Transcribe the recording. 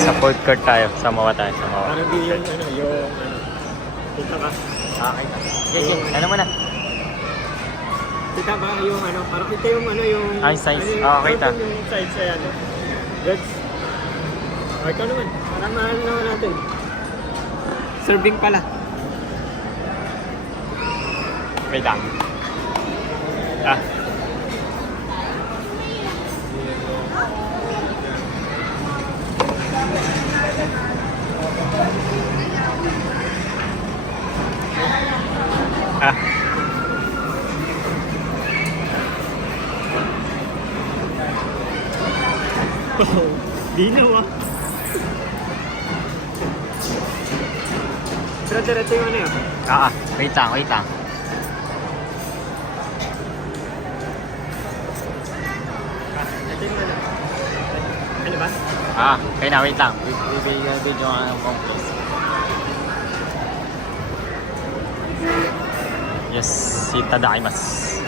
Nasa food court tayo. Samoa tayo. Samoa. Parang di yung kita ka. Okay. Sige, ano mo na? Kita ba yung parang kita yung yung... Ay, size. Kita. Yung size ay goods. Ikaw naman. Parang mahal naman natin. Serving pala. Wait lang. Ah. Ah. Dinaw ah. Pero diretso yung yun. Wait lang, wait lang. Ito yung ano ba? Okay na, wait lang. Video ang complex. Yes, itadakimasu.